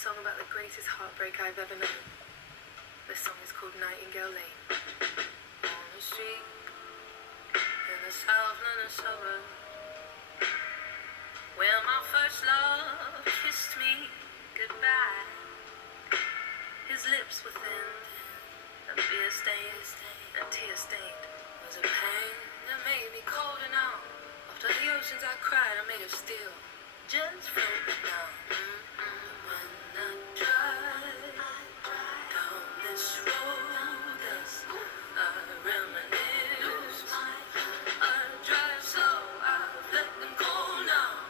song about the greatest heartbreak I've ever known. The song is called Nightingale Lane. On the street, in the South London suburb, where my first love kissed me goodbye. His lips were thin, and beer-stained, and tear-stained. Was a pain that made me cold and numb. After the oceans I cried, I made of steel, just floating down. When I drive down this road, I reminisce. I drive slow, I let them go now.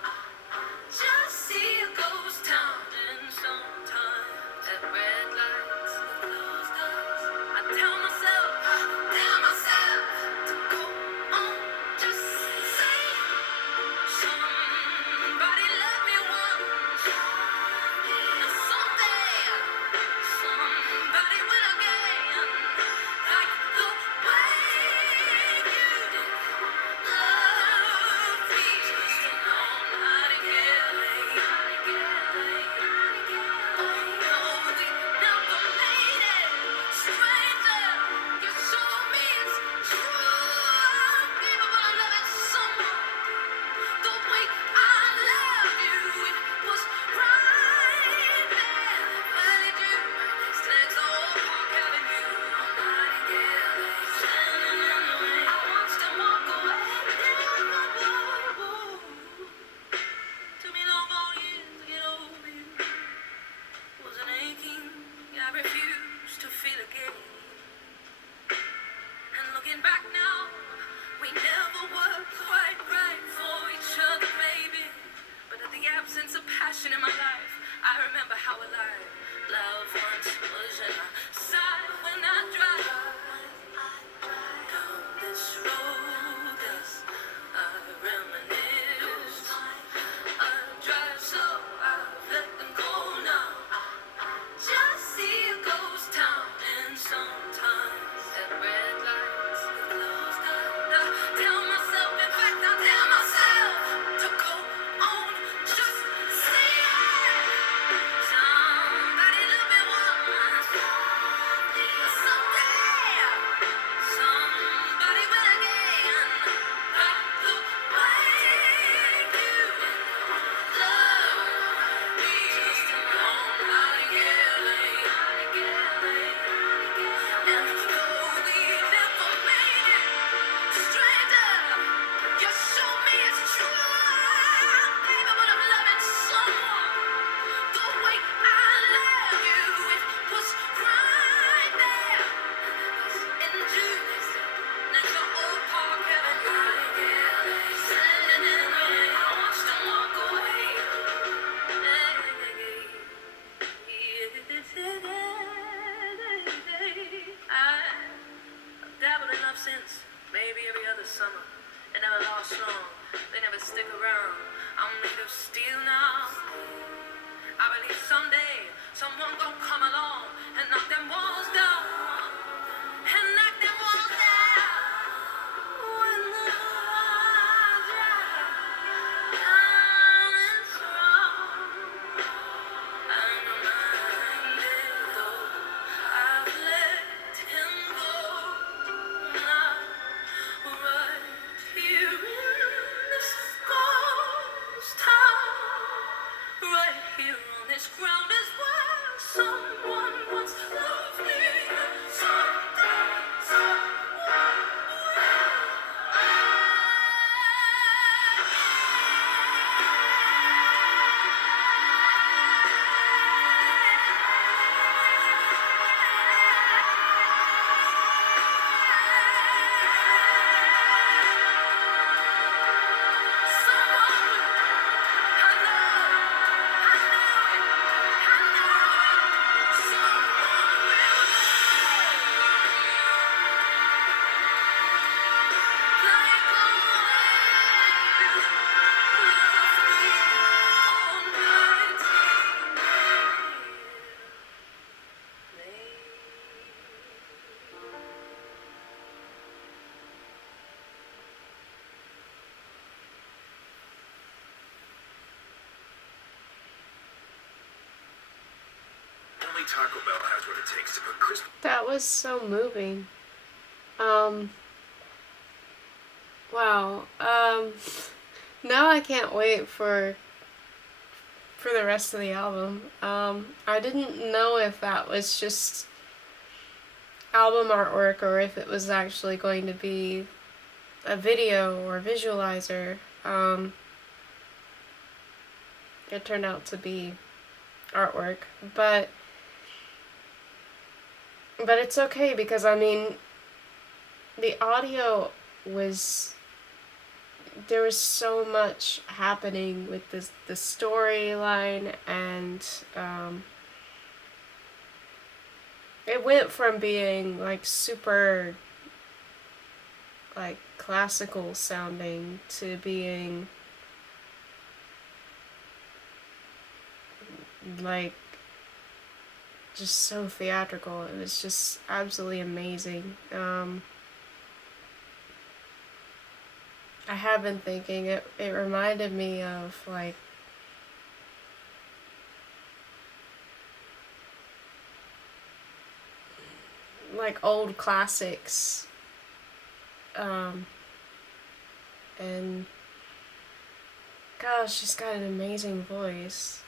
Just see a ghost town, and sometimes at red lights with closed eyes, I tell myself to go on, just say somebody love me once, and someday somebody will again, like the way you love me. Nightingale Lane. No, we never made it. Stranger, you showed me it's true. I'm capable of loving someone the way I love you. It was right there. I need you next old Park Avenue. Nightingale Lane. Standing in the rain, I watched him walk away. Took me long all years to get over you. Was an aching I refused to feel again. And looking back now, we never were quite right for each other, baby. But at the absence of passion in my life, I remember how alive love once was. And I sigh when I drive down this road, yes, I reminisce. I drive slow, I've let them go now. Just see a ghost town, and sometimes at red lights with closed eyes, I tell myself, in fact, I tell myself to go on, just say somebody love me once, someday somebody will again, like the way you love me. Just on Nightingale Lane. And though we never made it, stranger, you showed me it's true. I'm capable of loving someone the way I love you. It was right there in June, next to Old Park Avenue. Standing in the rain, I watched him walk away. I've dabbled in love since, maybe every other summer. It never lasts long, they never stick around. I'm made of steel now. I believe someday someone gon' come along and knock them walls down, and knock them walls down. When the heart dries down and strong, I'm reminded though I've let him go now, right here in this ghost town, right here on this ground is where someone once loved me. Taco Bell has what it takes to put crisp. That was so moving. Wow. Now I can't wait for the rest of the album. I didn't know if that was just album artwork or if it was actually going to be a video or visualizer. It turned out to be artwork, but it's okay because I mean, the audio was, there was so much happening with the storyline, and it went from being like super like classical sounding to being like just so theatrical. It was just absolutely amazing. I have been thinking it reminded me of like old classics, and gosh, she's got an amazing voice.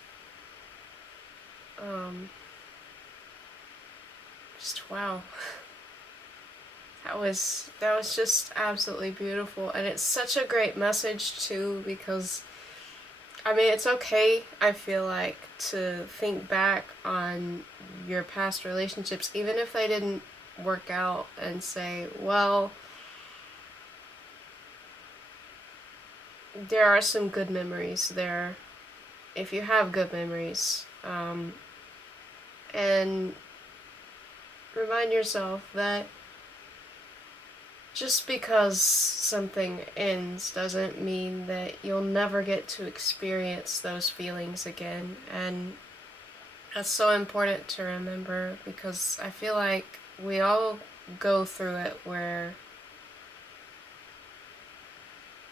Just wow. That was just absolutely beautiful, and it's such a great message too, because I mean, it's okay, I feel like, to think back on your past relationships, even if they didn't work out, and say, well, there are some good memories there, if you have good memories, and remind yourself that just because something ends doesn't mean that you'll never get to experience those feelings again. And that's so important to remember, because I feel like we all go through it where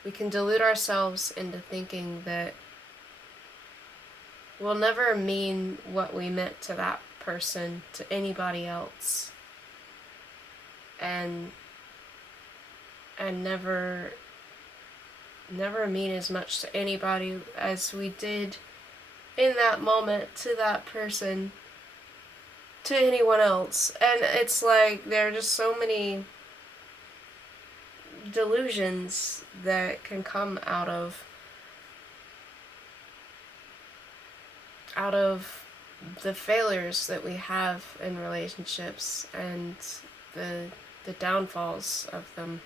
we can delude ourselves into thinking that we'll never mean what we meant to that person to anybody else, and never mean as much to anybody as we did in that moment to that person, to anyone else. And it's like there are just so many delusions that can come out of the failures that we have in relationships, and the downfalls of them.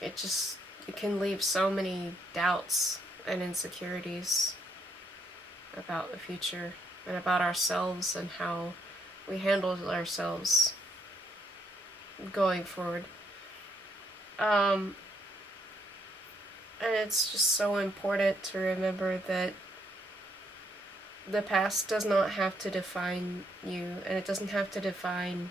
It can leave so many doubts and insecurities about the future and about ourselves and how we handle ourselves going forward. And it's just so important to remember that the past does not have to define you, and it doesn't have to define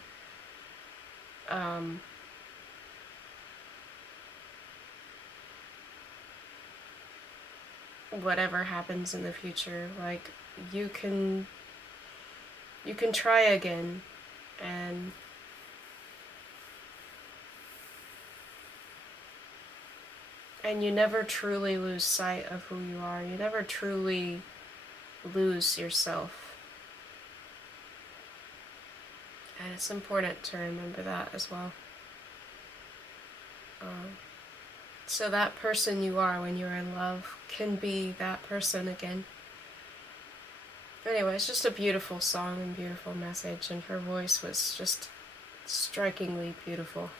whatever happens in the future. Like, you can try again, and you never truly lose sight of who you are. You never truly lose yourself. And it's important to remember that as well. So that person you are when you're in love can be that person again. Anyway, it's just a beautiful song and beautiful message, and her voice was just strikingly beautiful.